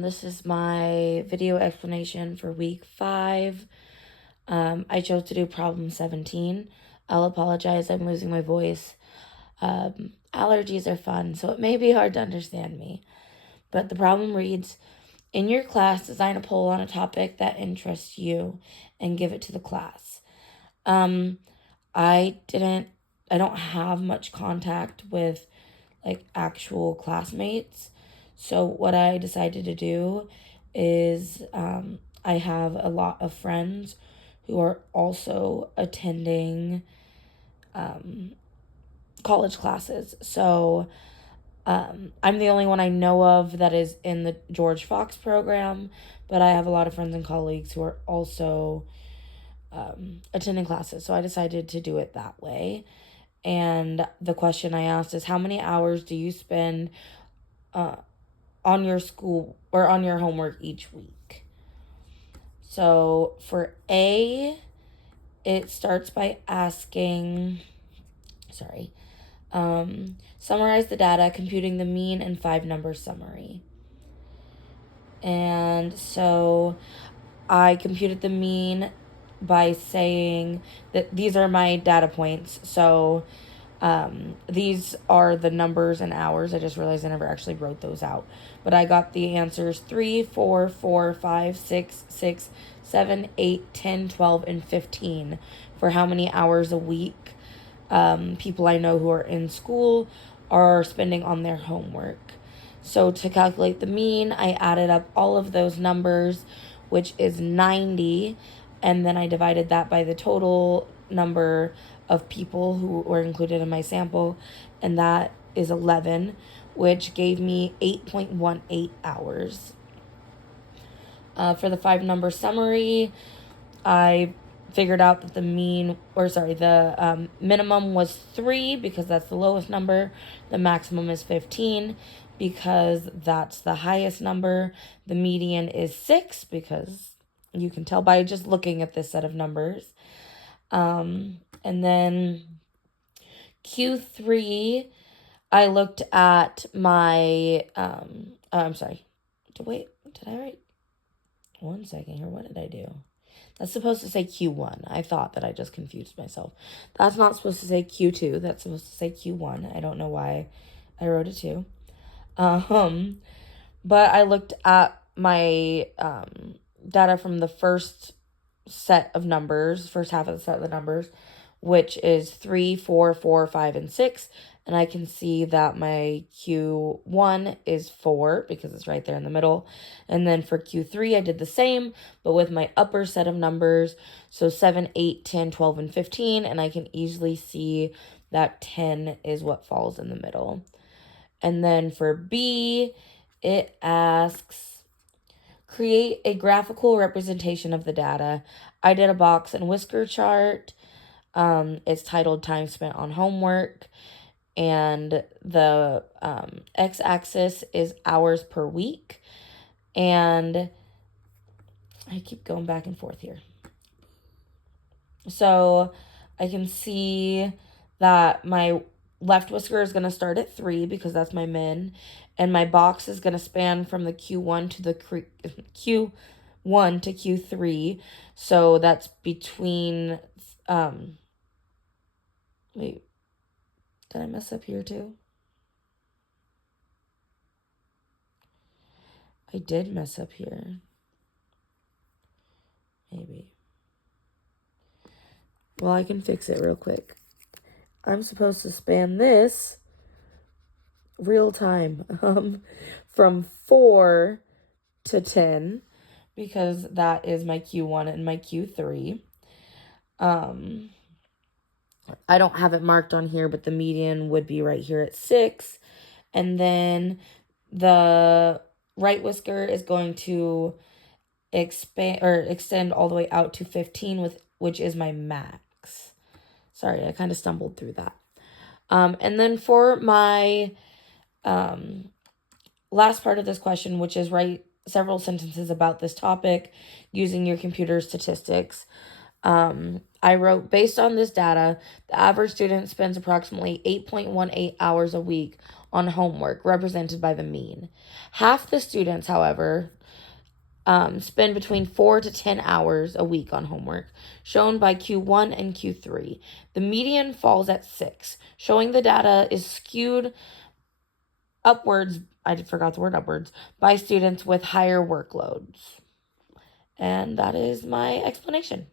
This is my video explanation for week 5. I chose to do problem 17. I'll apologize, I'm losing my voice. Allergies are fun, so it may be hard to understand me. But the problem reads, in your class, design a poll on a topic that interests you and give it to the class. I don't have much contact with actual classmates. So what I decided to do is I have a lot of friends who are also attending college classes. So I'm the only one I know of that is in the George Fox program, but I have a lot of friends and colleagues who are also attending classes. So I decided to do it that way. And the question I asked is, how many hours do you spend on your school or on your homework each week? So for A, it starts by asking, summarize the data, computing the mean and 5-number summary. And so I computed the mean by saying that these are my data points. So these are the numbers and hours. I just realized I never actually wrote those out. But I got the answers 3, 4, 4, 5, 6, 6, 7, 8, 10, 12, and 15 for how many hours a week people I know who are in school are spending on their homework. So to calculate the mean, I added up all of those numbers, which is 90, and then I divided that by the total number of people who were included in my sample, and that is 11, which gave me 8.18 hours. For the 5-number summary, I figured out that the minimum was 3 because that's the lowest number. The maximum is 15 because that's the highest number. The median is 6 because you can tell by just looking at this set of numbers. And then Q3, I looked at my, did I write? One second here, what did I do? That's supposed to say Q1. I thought that I just confused myself. That's not supposed to say Q2. That's supposed to say Q1. I don't know why I wrote it 2. But I looked at my data from the first set of numbers, first half of the set of the numbers, which is 3, 4, 4, 5, and 6. And I can see that my Q1 is 4 because it's right there in the middle. And then for Q3, I did the same, but with my upper set of numbers. So 7, 8, 10, 12, and 15. And I can easily see that 10 is what falls in the middle. And then for B, it asks, create a graphical representation of the data. I did a box and whisker chart. It's titled Time Spent on Homework. And the x-axis is hours per week. And I keep going back and forth here. So I can see that my left whisker is going to start at 3 because that's my min. And my box is going to span from the Q1 to the Q1 to Q3. So that's between, wait, did I mess up here too? I did mess up here. Maybe. Well, I can fix it real quick. I'm supposed to span this real time from 4 to 10 because that is my Q1 and my Q3. I don't have it marked on here, but the median would be right here at 6. And then the right whisker is going to extend all the way out to 15, which is my max. Sorry, I kind of stumbled through that. And then for my last part of this question, which is write several sentences about this topic using your computer statistics. I wrote, based on this data, the average student spends approximately 8.18 hours a week on homework, represented by the mean. Half the students, however, spend between 4 to 10 hours a week on homework, shown by Q1 and Q3. The median falls at 6, showing the data is skewed upwards, I forgot the word upwards, by students with higher workloads. And that is my explanation.